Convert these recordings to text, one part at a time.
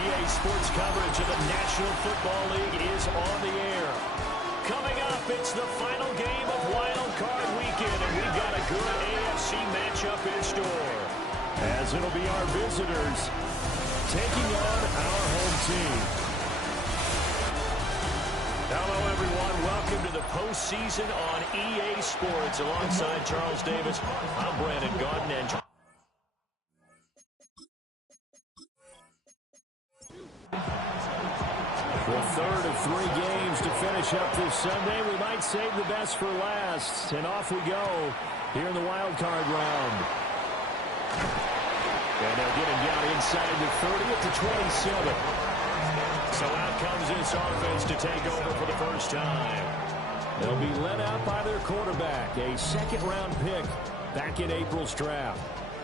EA Sports coverage of the National Football League is on the air. Coming up, it's the final game of Wild Card Weekend, and we've got a good AFC matchup in store. As it'll be our visitors taking on our home team. Hello, everyone. Welcome to the postseason on EA Sports. Alongside Charles Davis, I'm Brandon Gaudin. And the third of 3 games to finish up this Sunday. We might save the best for last. And off we go here in the wild card round. And they're getting down inside the 30 at the 27. So out comes this offense to take over for the first time. They'll be led out by their quarterback, a second-round pick back in April's draft.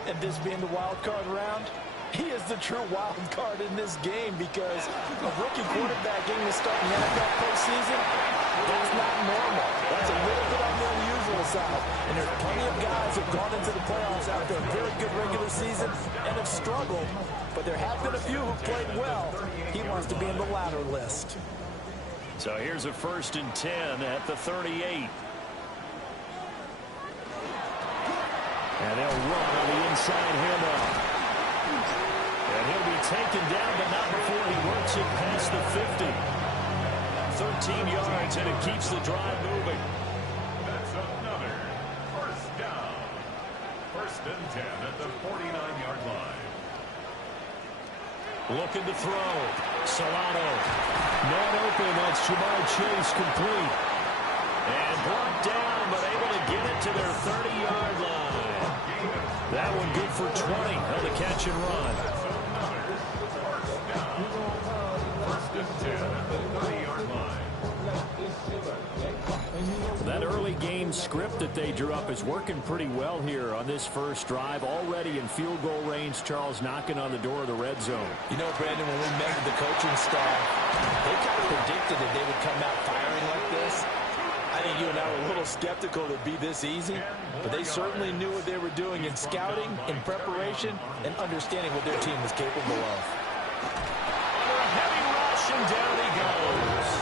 And this being the wild card round, he is the true wild card in this game because a rookie quarterback getting to start in the NFL postseason, that's not normal. That's a little bit on the unusual side. And there's plenty of guys who have gone into the playoffs after a very good regular season and have struggled. But there have been a few who played well. He wants to be in the latter list. So here's a 1st and 10 at the 38. And they'll run on the inside handoff. And he'll be taken down, but not before he works it past the 50. 13 yards, and it keeps the drive moving. That's another first down. 1st and 10 at the 49-yard line. Looking to throw. Solano. Man open. That's Jamar Chase complete. And brought down, but able to get it to their 30-yard line. That one good for 20. Held a catch and run. That early game script that they drew up is working pretty well here on this first drive. Already in field goal range, Charles knocking on the door of the red zone. You know, Brandon, when we met with the coaching staff, they kind of predicted that they would come out firing like this. I think you and I were a little skeptical that it'd be this easy, but they certainly knew what they were doing in scouting, in preparation, and understanding what their team was capable of. Under a heavy rush, and down he goes.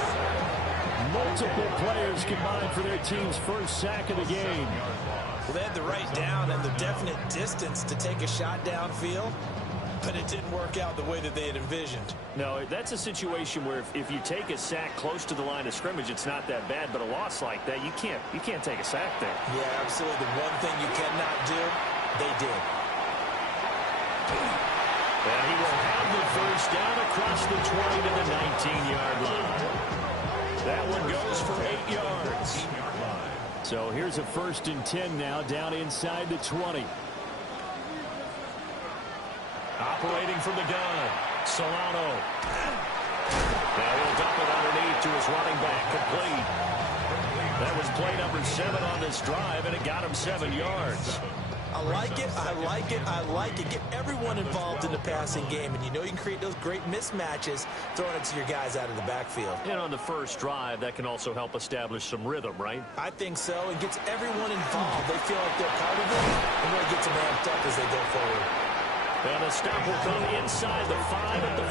Multiple players combined for their team's first sack of the game. Well, they had the right down and the definite distance to take a shot downfield, but it didn't work out the way that they had envisioned. No, that's a situation where if you take a sack close to the line of scrimmage, it's not that bad, but a loss like that, you can't take a sack there. Yeah, absolutely. The one thing you cannot do, they did. And he will have the first down across the 20 to the 19-yard line. That one goes for 8 yards. So here's a 1st and 10 now, down inside the 20. Operating from the gun, Solano. Now he'll dump it underneath to his running back, complete. That was play number 7 on this drive, and it got him 7 yards. I like it, I like it, I like it. Get everyone involved in the passing game, and you know you can create those great mismatches throwing it to your guys out of the backfield. And on the first drive, that can also help establish some rhythm, right? I think so. It gets everyone involved. They feel like they're part of it, and really gets them amped up as they go forward. And the stop will come inside the 5 at the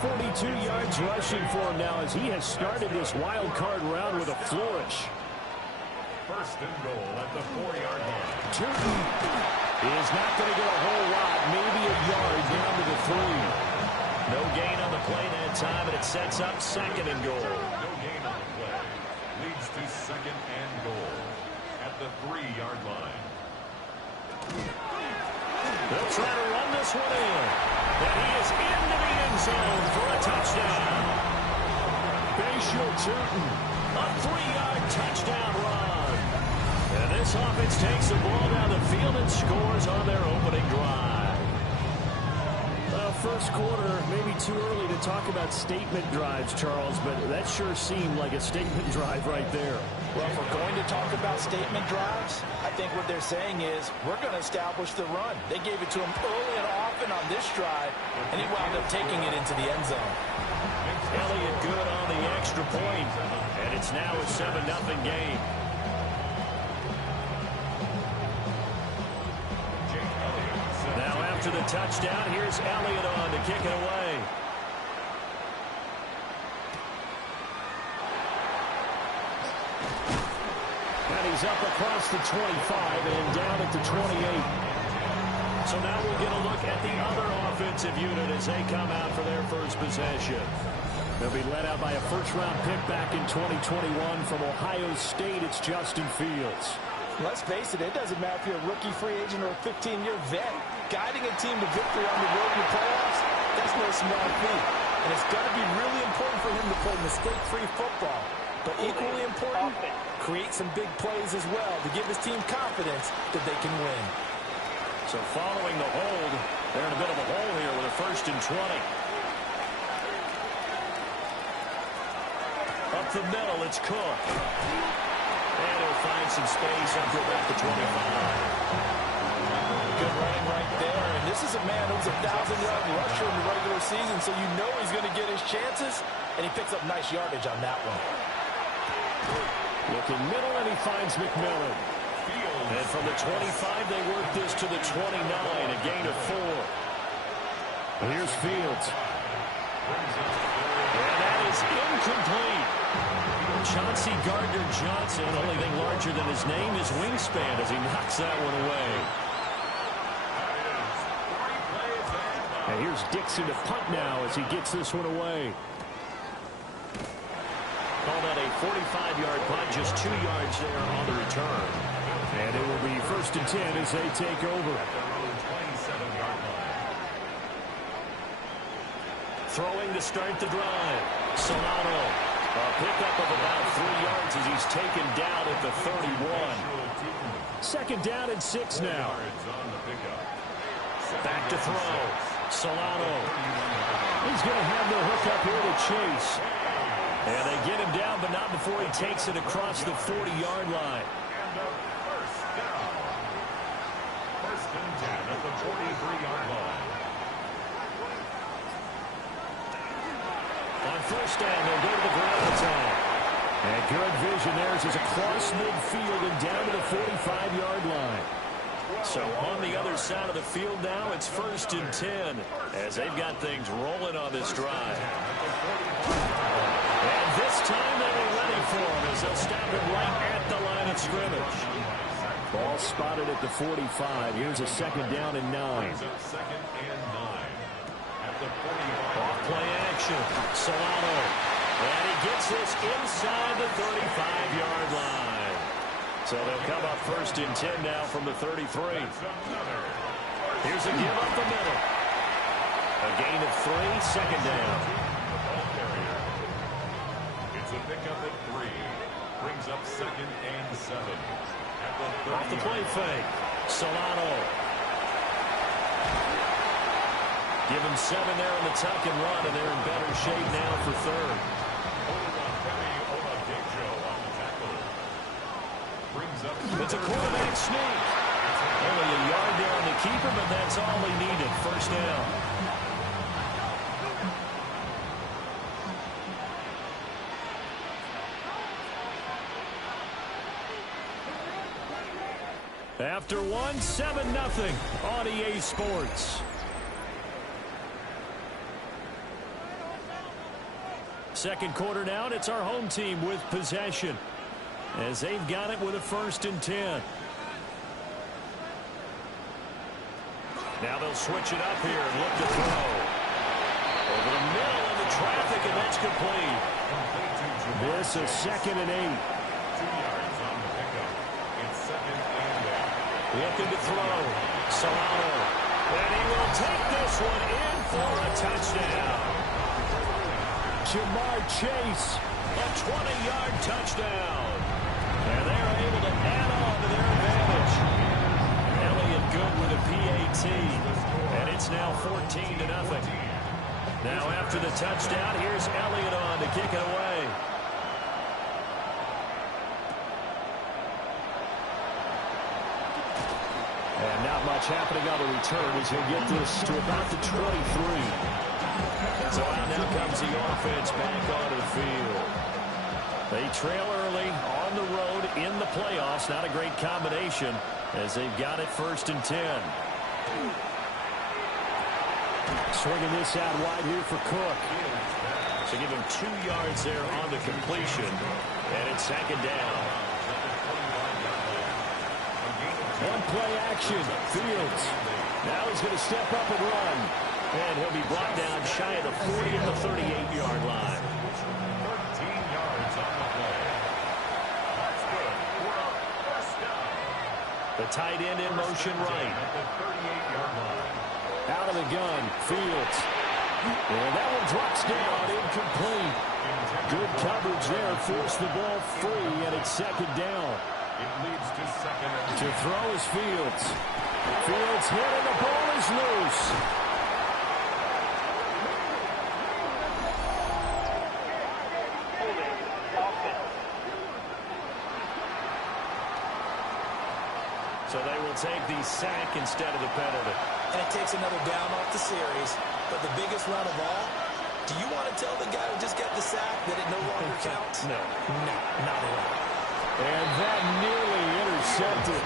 4. 42 yards rushing for him now as he has started this wild card round with a flourish. 1st and goal at the 4-yard line. Turton is not going to get a whole lot, maybe a yard down to the 3. No gain on the play that time, and it sets up 2nd and goal. No gain on the play. Leads to 2nd and goal at the 3-yard line. They'll try to run this one in. And he is into the end zone for a touchdown. Bashir Turton, a 3-yard touchdown run. And this offense takes the ball down the field and scores on their opening drive. First quarter, maybe too early to talk about statement drives, Charles, but that sure seemed like a statement drive right there. Well, if we're going to talk about statement drives, I think what they're saying is we're going to establish the run. They gave it to him early and often on this drive, and he wound up taking it into the end zone. Elliott good on the extra point, and it's now a 7-0 game. after the touchdown, here's Elliott on to kick it away. And he's up across the 25 and down at the 28. So now we'll get a look at the other offensive unit as they come out for their first possession. They'll be led out by a first-round pick back in 2021 from Ohio State. It's Justin Fields. Let's face it, it doesn't matter if you're a rookie free agent or a 15-year vet. Guiding a team to victory on the road in the playoffs, that's no small feat. And it's going to be really important for him to play mistake-free football. But equally important, create some big plays as well to give his team confidence that they can win. So following the hold, they're in a bit of a hole here with a 1st and 20. Up the middle, it's Cook. And he'll find some space up about the 25. Good running right there. And this is a man who's a 1,000-yard rusher in the regular season, so you know he's going to get his chances, and he picks up nice yardage on that one. Looking middle, and he finds McMillan. And from the 25, they work this to the 29, a gain of 4. Here's Fields. And that is incomplete. Chauncey Gardner-Johnson, only thing larger than his name is wingspan as he knocks that one away. And here's Dixon to punt now as he gets this one away. Call that a 45-yard punt, just 2 yards there on the return. And it will be 1st and 10 as they take over. Throwing to start the drive. Solano. A pickup of about 3 yards as he's taken down at the 31. 2nd down and 6 now. Back to throw. Solano. He's going to have the hook up here to Chase. And they get him down, but not before he takes it across the 40-yard line. First and 10 at the 43-yard line. On 1st down, they'll go to the ground attack. And good vision there as he's across midfield and down to the 45-yard line. So on the other side of the field now, it's 1st and 10 as they've got things rolling on this drive. And this time they were ready for him as they'll stop him right at the line of scrimmage. Ball spotted at the 45. Here's a 2nd down and 9. Off play action. Solano. And he gets this inside the 35-yard line. So they'll come up 1st and 10 now from the 33. Here's a give up the middle. A gain of 3, 2nd down. It's a pickup at 3. Brings up 2nd and 7. Off the play fake. Solano. Give him 7 there in the tuck and run, and they're in better shape now for 3rd. It's a quarterback sneak. Only a yard there on the keeper, but that's all he needed. 1st down. After 1, 7-0 on EA Sports. Second quarter now, and it's our home team with possession as they've got it with a 1st and 10. Now they'll switch it up here and look to throw. Over the middle of the traffic, and that's complete. This is 2nd and 8. 2 yards on the pickup. It's 2nd and 8. Looking to throw. Solano. And he will take this one in for a touchdown. Jamar Chase, a 20-yard touchdown. And they're able to add on to their advantage. Elliott good with a PAT. And it's now 14-0. Now after the touchdown, here's Elliott on to kick it away. And not much happening on the return as he'll get this to about the 23. So out now comes the offense back onto the field. They trail early on the road in the playoffs. Not a great combination as they've got it 1st and 10. Swinging this out wide here for Cook. So give him 2 yards there on the completion. And it's second down. One play action. Fields. Now he's going to step up and run. And he'll be brought down shy of the 40 at the 38-yard line. 13 yards on the play. That's good. We're up first down. The tight end in motion right. At the 38-yard line. Out of the gun. Fields. And that one drops down. Incomplete. Good coverage there. Forced the ball free, and it's second down. It leads to second and To throw is Fields. Fields hit, and the ball is loose. So they will take the sack instead of the penalty. And it takes another down off the series. But the biggest run of all, do you want to tell the guy who just got the sack that it no longer counts? No. No, not at all. And that nearly intercepted.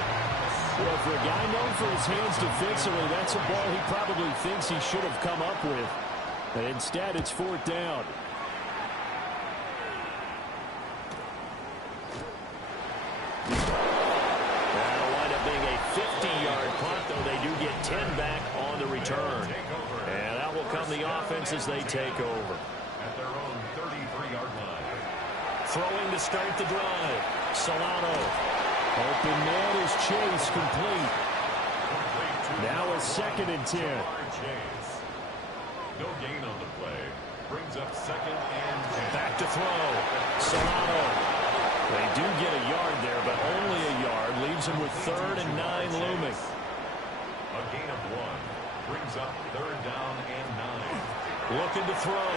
Well, for a guy known for his hands defensively, that's a ball he probably thinks he should have come up with. But instead, it's fourth down. That'll wind up being a 50-yard punt, though they do get 10 back on the return. And that will come the offense as they take over. at their own 33-yard line. Throwing to start the drive. Solano. Open man is Chase complete. Now a second and 10. Chase. No gain on the play. Brings up second and 10. Back to throw. Solano. They do get a yard there, but only a yard. Leaves him with 3rd and 9 looming. A gain of 1. Brings up 3rd down and 9. Looking to throw.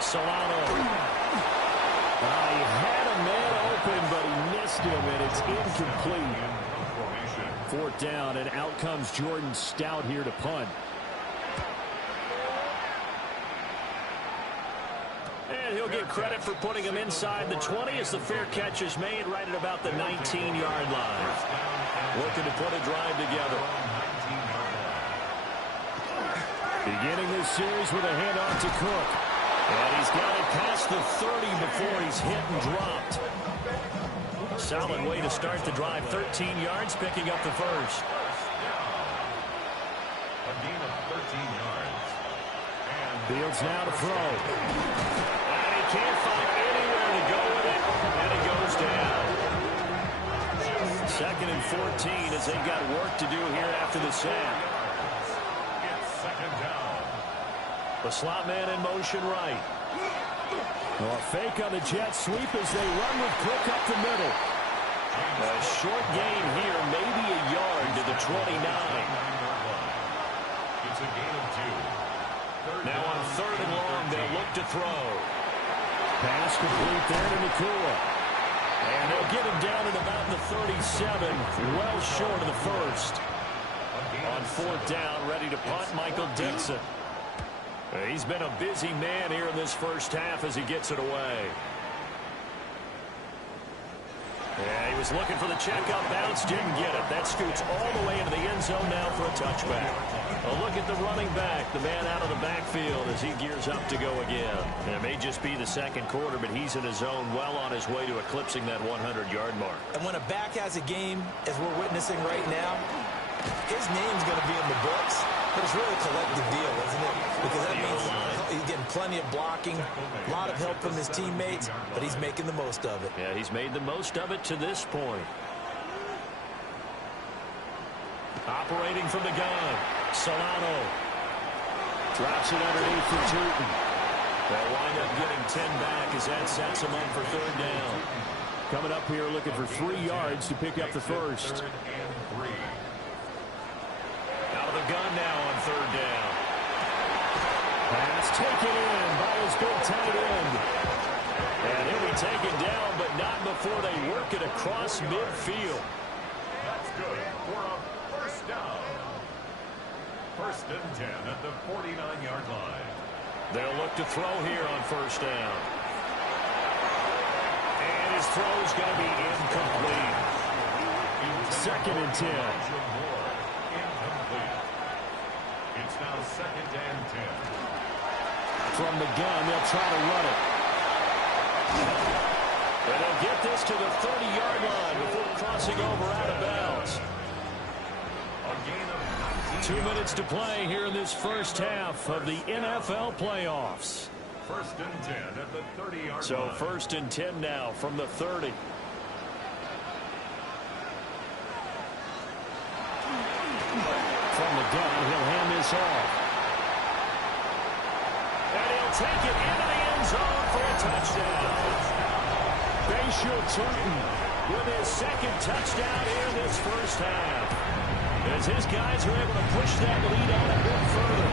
Solano. He had a man open, but he missed him, and it's incomplete. Fourth down, and out comes Jordan Stout here to punt. And he'll get credit for putting him inside the 20 as the fair catch is made right at about the 19-yard line. Looking to put a drive together. Beginning this series with a handoff to Cook. And he's got it past the 30 before he's hit and dropped. Solid way to start the drive. 13 yards, picking up the first. A gain of 13 yards. Fields now to throw. And he can't find anywhere to go with it. And it goes down. 2nd and 14 as they've got work to do here after the sack. It's second down. The slot man in motion right. Well, a fake on the jet sweep as they run with Cook up the middle. A short gain here, maybe a yard to the 29. It's a gain of 2. Now on 3rd and long, they'll look to throw. Pass complete there to Nakua. And they'll get him down at about the 37, well short of the first. On 4th down, ready to punt, Michael Dixon. He's been a busy man here in this first half as he gets it away. Yeah, he was looking for the checkup bounce, didn't get it. That scoots all the way into the end zone now for a touchback. A look at the running back, the man out of the backfield as he gears up to go again. And it may just be the second quarter, but he's in his zone well on his way to eclipsing that 100-yard mark. And when a back has a game, as we're witnessing right now, his name's going to be in the books, but it's really a collective deal, isn't it? Because that means he's getting plenty of blocking, a lot of help from his teammates, but he's making the most of it. Yeah, he's made the most of it to this point. Operating from the gun, Solano drops it underneath for Tootin. They'll wind up getting 10 back as that sets him up for 3rd down. Coming up here looking for 3 yards to pick up the first. Out of the gun now on 3rd down. Pass taken in by his big tight end. And he'll be taken down, but not before they work it across midfield. That's good for a first down. 1st and 10 at the 49-yard line. They'll look to throw here on 1st down. And his throw's going to be incomplete. 2nd and 10. It's now 2nd and 10. From the gun, they'll try to run it. And they'll get this to the 30-yard line before crossing over out of bounds. A gain of 2 minutes to play here in this first half of the NFL playoffs. 1st and 10 at the 30-yard So line. 1st and 10 now from the 30. From the gun, he'll hand this off. And he'll take it into the end zone for a touchdown. Bashir Turton with his 2nd touchdown here in this first half. As his guys are able to push that lead on a bit further.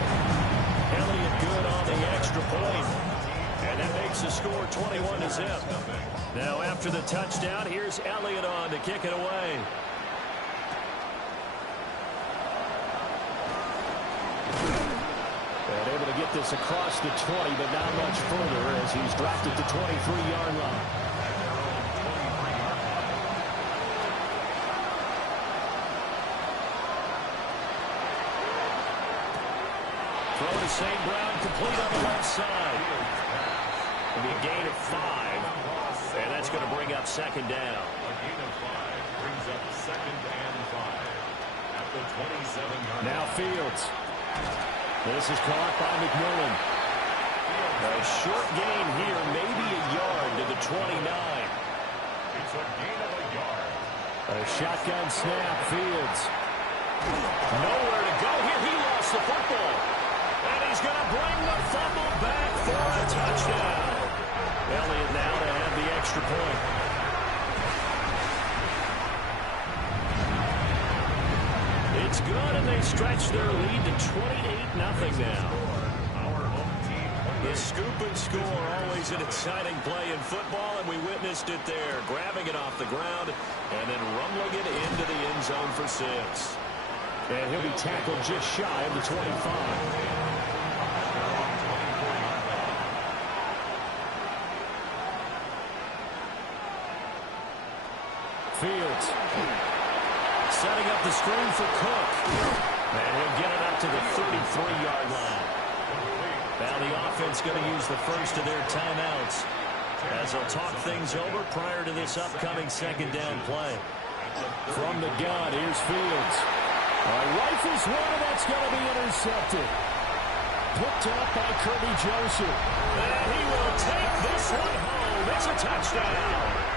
Elliott good on the extra point. And that makes the score 21-0. Now after the touchdown, here's Elliott on to kick it away. And able to get this across the 20, but not much further as he's dropped it to 23-yard line. Throw to St. Brown, complete on the left side. It'll be a gain of 5, and that's going to bring up 2nd down. A gain of 5 brings up 2nd and 5 at the 27-yard line. Now Fields. This is caught by McMillan. A short gain here, maybe a yard to the 29. It's a gain of a yard. A shotgun snap, Fields. Nowhere to go here. He lost the football. And he's going to bring the fumble back for a touchdown. Elliott now to have the extra point. It's good, and they stretch their lead to 28-0 now. The scoop and score, always an exciting play in football, and we witnessed it there, grabbing it off the ground and then rumbling it into the end zone for 6. And he'll be tackled just shy of the 25. Fields setting up the screen for Cook. And he'll get it up to the 33-yard line. Now the offense going to use the first of their timeouts as they'll talk things over prior to this upcoming 2nd down play. From the gun, here's Fields. Rifles one, and that's going to be intercepted. Picked up by Kirby Joseph. And he will take this one home. It's a touchdown.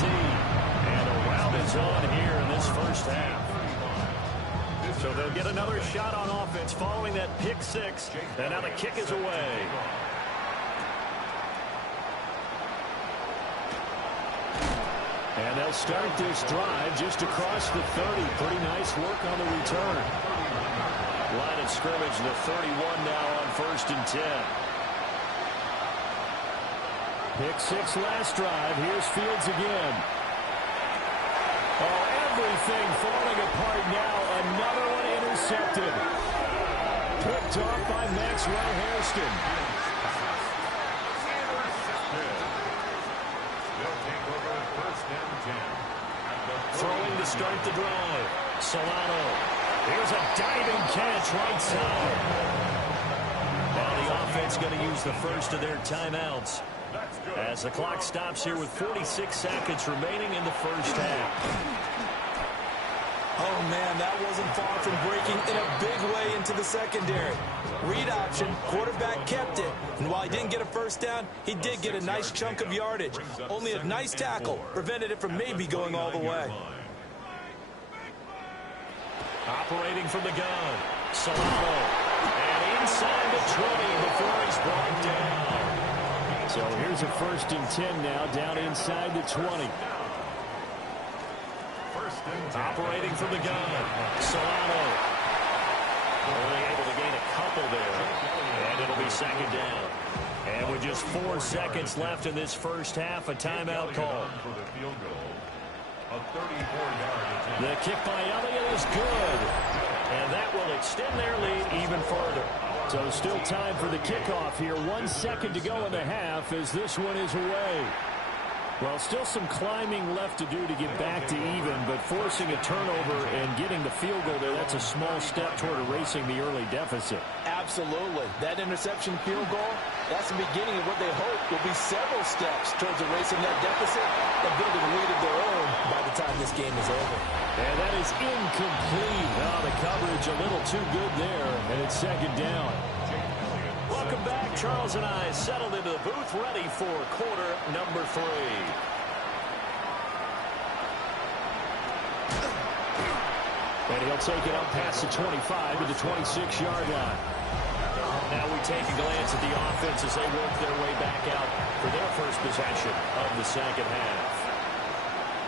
And a round is on here in this first half. So they'll get another shot on offense following that pick 6. And now the kick is away. And they'll start this drive just across the 30. Pretty nice work on the return. Line of scrimmage, the 31 now on 1st and 10. Pick 6 last drive. Here's Fields again. Oh, everything falling apart now. Another one intercepted. Picked off by Maxwell Hairston. They'll take over 1st and 10. Throwing to start the drive. Solano. Here's a diving catch right side. Now the offense going to use the first of their timeouts as the clock stops here with 46 seconds remaining in the first half. Oh, man, that wasn't far from breaking in a big way into the secondary. Read option, quarterback kept it. And while he didn't get a first down, he did get a nice chunk of yardage. Only a nice tackle prevented it from maybe going all the way. Operating from the gun, Solano. And inside the 20 before he's brought down. So here's a 1st and 10 now, down inside the 20. Operating from the gun, Solano. Only able to gain a couple there, and it'll be 2nd down. And with just 4 seconds left in this first half, a timeout call. The kick by Elliott is good, and that will extend their lead even further. So still time for the kickoff here. 1 second to go in the half as this one is away. Well, still some climbing left to do to get back to even, but forcing a turnover and getting the field goal there, that's a small step toward erasing the early deficit. Absolutely. That interception field goal, that's the beginning of what they hope will be several steps towards erasing that deficit and building a lead of their own by the time this game is over. And that is incomplete. Oh, the coverage a little too good there, and it's second down. Welcome back. Charles and I settled into the booth, ready for quarter number 3. And he'll take it up past the 25 to the 26-yard line. Now we take a glance at the offense as they work their way back out for their first possession of the second half.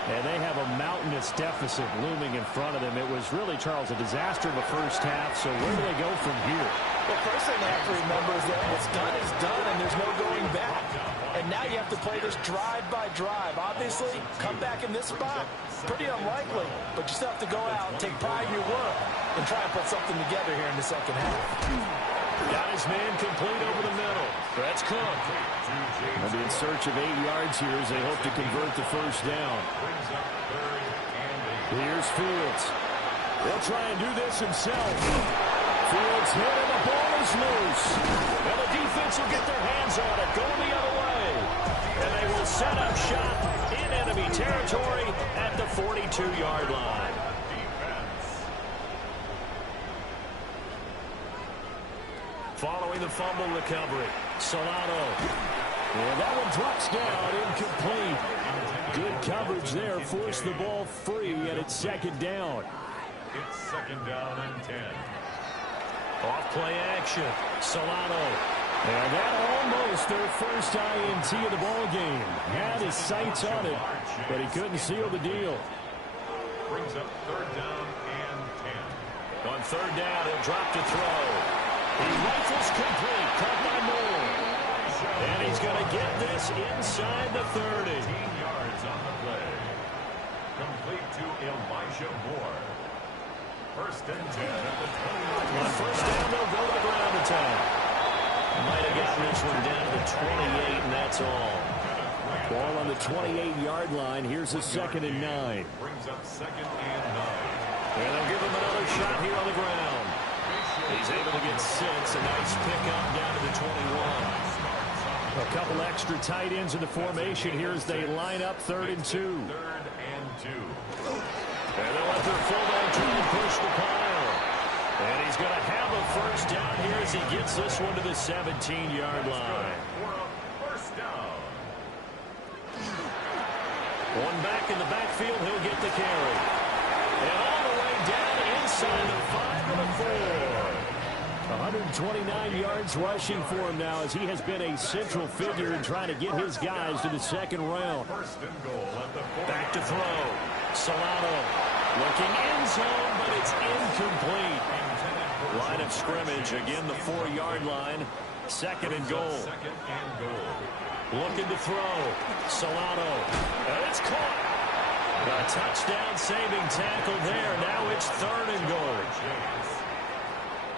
And they have a mountainous deficit looming in front of them. It was really, Charles, a disaster in the first half, so where do they go from here? The first thing they have to remember is that what's done is done, and there's no going back. And now you have to play this drive by drive. Obviously, come back in this spot, pretty unlikely, but you still have to go out and take pride in your work and try and put something together here in the second half. Got his man complete over the middle. That's Cook. They'll be in search of 8 yards here as they hope to convert the first down. Here's Fields. He'll try and do this himself. Fields hit and the ball is loose. And the defense will get their hands on it, going the other way. And they will set up shop in enemy territory at the 42-yard line. Following the fumble recovery, Solano. And that one drops down, incomplete. Good coverage there, forced the ball free, and it's second down. It's second down and 10. Off play action, Solano. And that almost their first INT of the ball game. Had his sights on it, but he couldn't seal the deal. Brings up third down and 10. On third down, he'll drop to throw. He rifles complete, caught by Moore. And he's going to get this inside the 30. 18 yards on the play. Complete to Elijah Moore. First and 10 at the 20. On first down, they'll go to the ground attack. Might have gotten this one down to the 28, and that's all. Ball on the 28-yard line. Here's a second and 9. Brings up second and 9. And they'll give him another shot here on the ground. He's able to get 6. A nice pickup down to the 21. A couple extra tight ends in the formation here as they line up 3rd and 2. 3rd and 2. And they'll let their fullback try and push the pile. And he's going to have a first down here as he gets this one to the 17-yard line. For a first down. One back in the backfield, he'll get the carry. And all the way down inside the 5 and a 4. 129 yards rushing for him now as he has been a central figure in trying to get his guys to the second round. First and goal at the 40. Back to throw. Solano looking end zone, but it's incomplete. Line of scrimmage, again the 4-yard line. Second and goal. Second and goal. Looking to throw. Solano. And it's caught. A touchdown saving tackle there. Now it's 3rd and goal.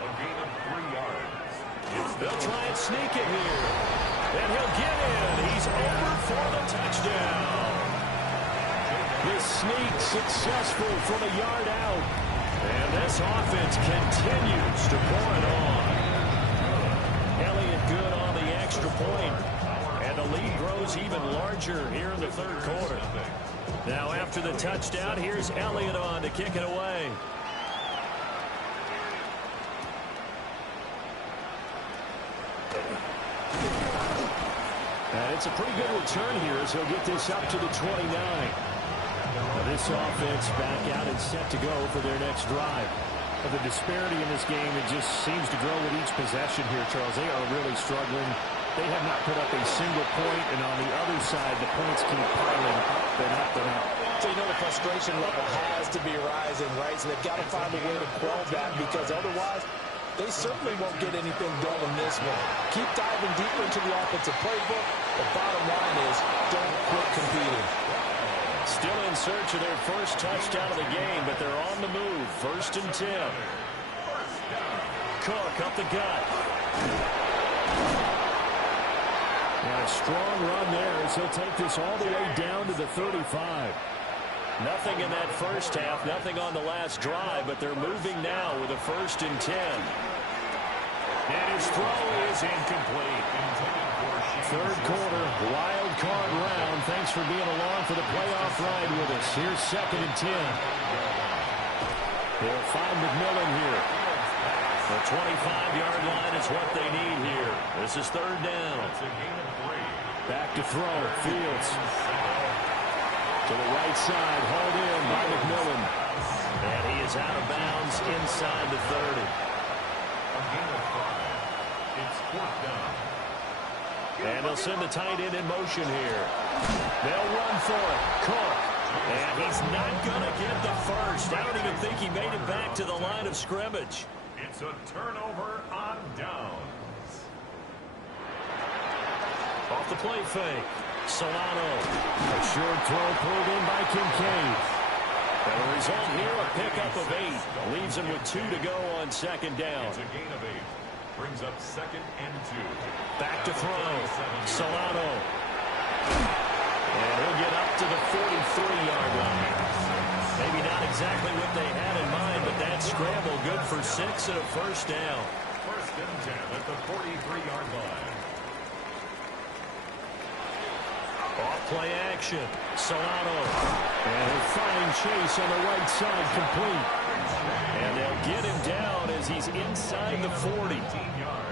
A gain of 3 yards. They'll try and sneak it here. And he'll get in. He's over for the touchdown. This sneak successful from a yard out. And this offense continues to pour it on. Elliott good on the extra point. And the lead grows even larger here in the 3rd quarter. Now after the touchdown, here's Elliott on to kick it away. And it's a pretty good return here as he'll get this up to the 29. Now this offense back out and set to go for their next drive. The disparity in this game, it just seems to grow with each possession here, Charles. They are really struggling. They have not put up a single point, and on the other side, the points keep piling up and up and up. So you know the frustration level has to be rising, right? So they've got to find a way to quell that because otherwise they certainly won't get anything done in this one. Keep diving deeper into the offensive playbook. The bottom line is don't quit competing. Still in search of their first touchdown of the game, but they're on the move. 1st and 10. Cook up the gut. And a strong run there as he'll take this all the way down to the 35. Nothing in that first half, nothing on the last drive, but they're moving now with a 1st and 10. And his throw is incomplete. Third quarter, wild card round. Thanks for being along for the playoff ride with us. Here's 2nd and 10. They'll find McMillan here. The 25-yard line is what they need here. This is 3rd down. Back to throw. Fields. To the right side. Hauled in by McMillan. And he is out of bounds inside the 30. A gain of 5. It's 4th down. And they'll send the tight end in motion here. They'll run for it. Cook. And he's not going to get the first. I don't even think he made it back to the line of scrimmage. It's a turnover on downs. Off the play fake. Solano. A short throw pulled in by Kincaid. And the result here, a pickup of 8. Leaves him with 2 to go on 2nd down. It's a gain of 8. Brings up 2nd and 2. Back to throw. Solano. And he'll get up to the 43-yard line. Maybe not exactly what they had in mind, but that scramble good for 6 and a 1st down. 1st and 10 at the 43-yard line. Off-play action. Solano. And a fine chase on the right side, complete. And they'll get him down as he's inside the 40.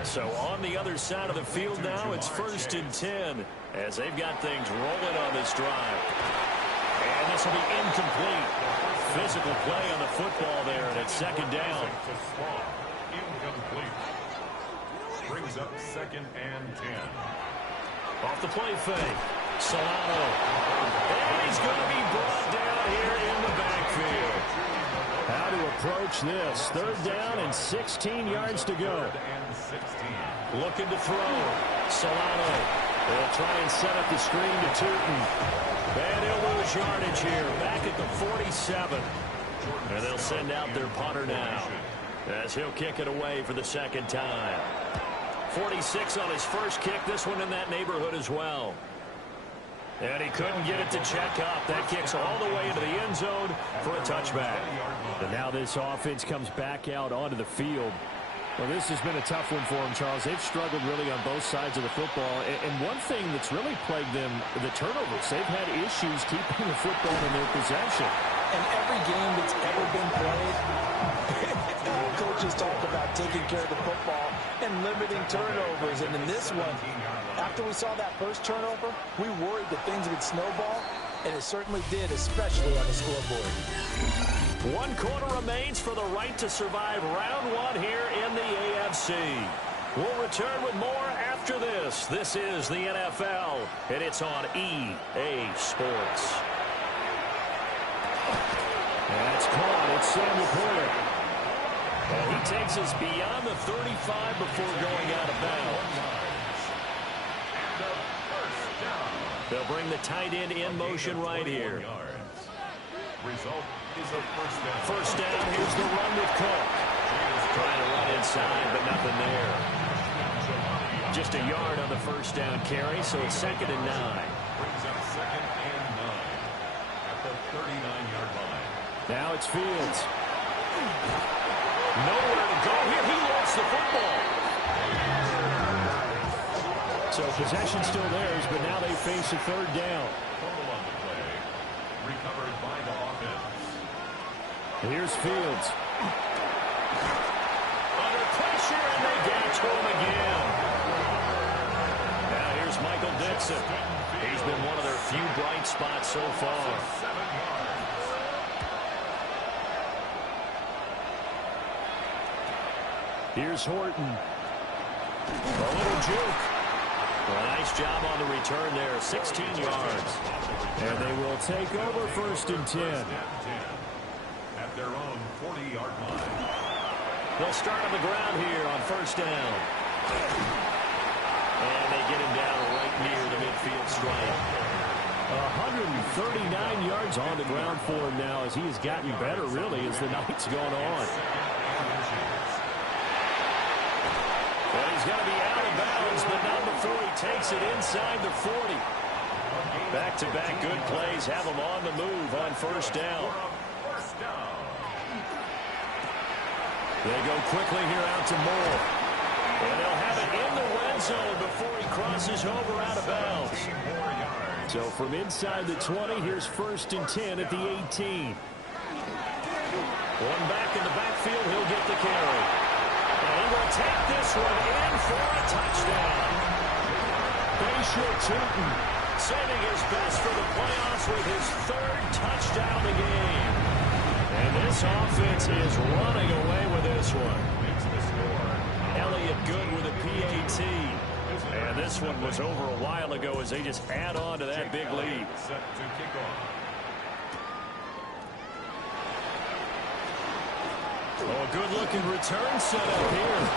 So on the other side of the field now, it's 1st and 10 as they've got things rolling on this drive. And this will be incomplete. Physical play on the football there, and it's 2nd down. Incomplete. Brings up 2nd and 10. Off the play fake. Solano. And he's going to be brought down here in the backfield. How to approach this. 3rd down and 16 yards to go. Looking to throw. Solano. They'll try and set up the screen to Tootin. And he'll lose yardage here. Back at the 47. And they'll send out their punter now as he'll kick it away for the 2nd time. 46 on his first kick. This one in that neighborhood as well. And he couldn't get it to check up. That kicks all the way into the end zone for a touchback. And now this offense comes back out onto the field. Well, this has been a tough one for them, Charles. They've struggled really on both sides of the football. And one thing that's really plagued them, the turnovers. They've had issues keeping the football in their possession. And every game that's ever been played, coaches talk about taking care of the football and limiting turnovers. And in this one, after we saw that first turnover, we worried that things would snowball, and it certainly did, especially on the scoreboard. 1 quarter remains for the right to survive round 1 here in the AFC. We'll return with more after this. This is the NFL, and it's on EA Sports. That's caught. It's Sam Laporta. And he takes us beyond the 35 before going out of bounds. They'll bring the tight end in motion right here. Result is a 1st down. 1st down, here's the run with Cook. Trying to run inside, but nothing there. Just a yard on the 1st down carry, so it's 2nd and 9. Brings up 2nd and 9 at the 39-yard line. Now it's Fields. Nowhere to go here. He lost the football. So possession still theirs, but now they face a 3rd down. Fumble on the play. Recovered by the offense. Here's Fields. Under pressure, and they get to him again. Now here's Michael Dixon. He's been one of their few bright spots so far. 7 yards. Here's Horton. A little juke. Well, nice job on the return there. 16 yards. And they will take over 1st and 10. At their own 40-yard line. They'll start on the ground here on 1st down. And they get him down right near the midfield stripe. 139 yards on the ground for him now as he has gotten better, really, as the night's gone on. Well, he's going to be out of bounds, but not before he takes it inside the 40. Back-to-back good plays have him on the move on first down. They go quickly here out to Moore. And they'll have it in the red zone before he crosses over out of bounds. So from inside the 20, here's 1st and 10 at the 18. One back in the backfield, he'll get the carry. And he will take this one in for a touchdown. Tootin saving his best for the playoffs with his 3rd touchdown of the game. And this offense is running away with this one. Elliott good with a PAT. And this one was over a while ago as they just add on to that big lead. Oh, a good-looking return set up here.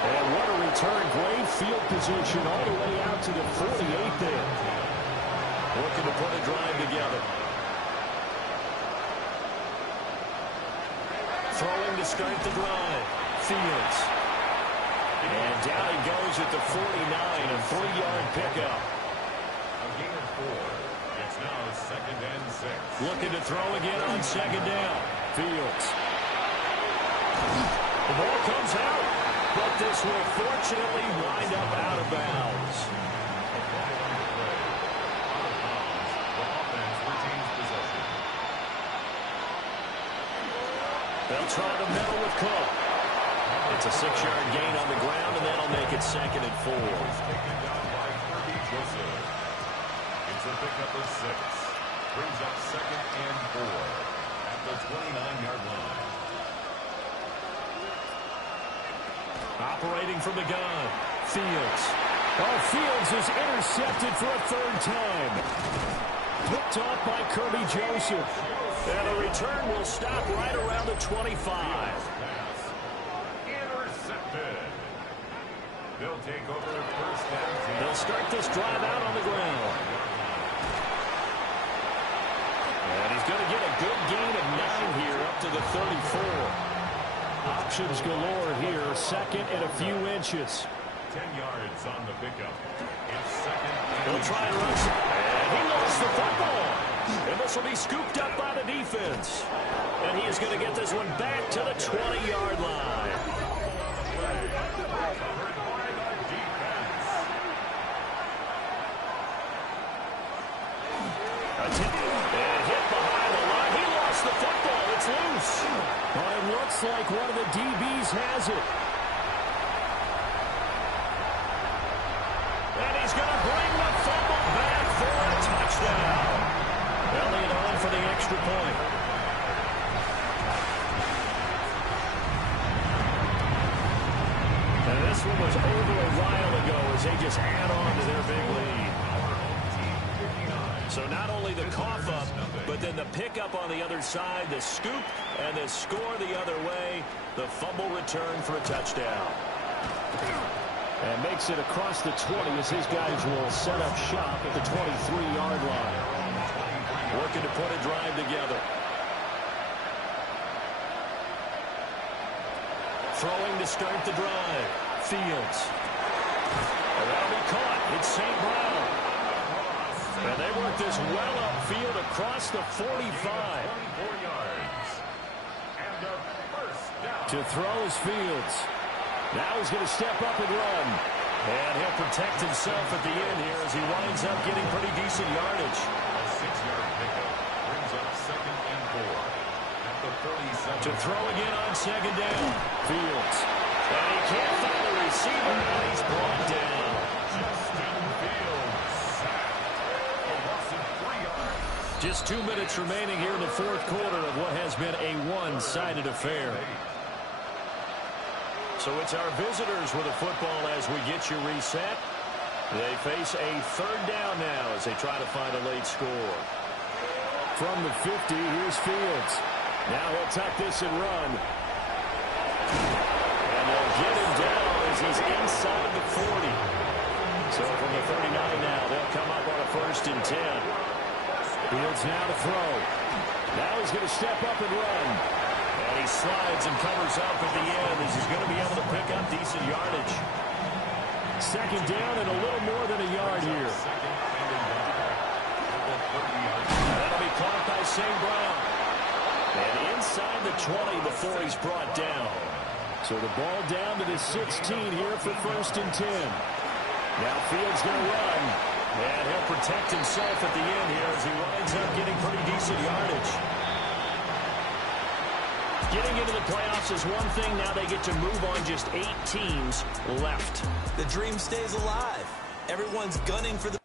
And what a return. Great field position all the way out to the 48 there. Looking to put a drive together. Throwing to start the drive. Fields. And down he goes at the 49, a 3-yard pickup. A gain of 4. It's now 2nd and 6. Looking to throw again on 2nd down. Fields. The ball comes out, but this will fortunately wind up out of bounds. The offense retains possession. They'll try to middle with Cook. It's a 6-yard gain on the ground, and that'll make it 2nd and 4. Taken down by Kirby Joseph. It's a pickup of 6. Brings up 2nd and 4 at the 29-yard line. Operating from the gun. Fields. Oh, Fields is intercepted for a 3rd time. Picked off by Kirby Joseph. And the return will stop right around the 25. Intercepted. They'll take over 1st and 10. They'll start this drive out on the ground. And he's going to get a good gain of 9 here up to the 34. Options galore here. 2nd and a few inches. 10 yards on the pickup. It's 2nd. He'll try and rush. And he lost the football. And this will be scooped up by the defense. And he is going to get this one back to the 20-yard line. Covered by the defense. And hit behind the line. He lost the football. It's loose. Well, it looks like one of the DBs has it. And he's going to bring the fumble back for a touchdown. Elliott on for the extra point. And this one was over a while ago as they just add on to their big lead. So not only the cough up, but then the pickup on the other side, the scoop, and the score the other way, the fumble return for a touchdown. And makes it across the 20 as his guys will set up shop at the 23-yard line. Working to put a drive together. Throwing to start the drive. Fields. And that'll be caught. It's St. Brown. And they work this well upfield across the 45. 24 yards. And a 1st down. To throw is Fields. Now he's going to step up and run. And he'll protect himself at the end here as he winds up getting pretty decent yardage. A 6-yard pickup brings up 2nd and 4 at the 47. To throw again on 2nd down. Fields. And he can't find the receiver, and he's brought down. Justin Fields sacked. A loss of 3 yards. Just 2 minutes remaining here in the 4th quarter of what has been a one-sided affair. So it's our visitors with the football as we get you reset. They face a 3rd down now as they try to find a late score. From the 50, here's Fields. Now he'll tuck this and run. And they'll get him down as he's inside the 40. So from the 39 now, they'll come up on a 1st and 10. Fields now to throw. Now he's going to step up and run. And he slides and covers up at the end as he's going to be able to pick up decent yardage. Second down and a little more than a yard here. That'll be caught by St. Brown. And inside the 20 before he's brought down. So the ball down to the 16 here for 1st and 10. Now Fields going to run. And he'll protect himself at the end here as he winds up getting pretty decent yardage. Getting into the playoffs is one thing. Now they get to move on. Just 8 teams left. The dream stays alive. Everyone's gunning for the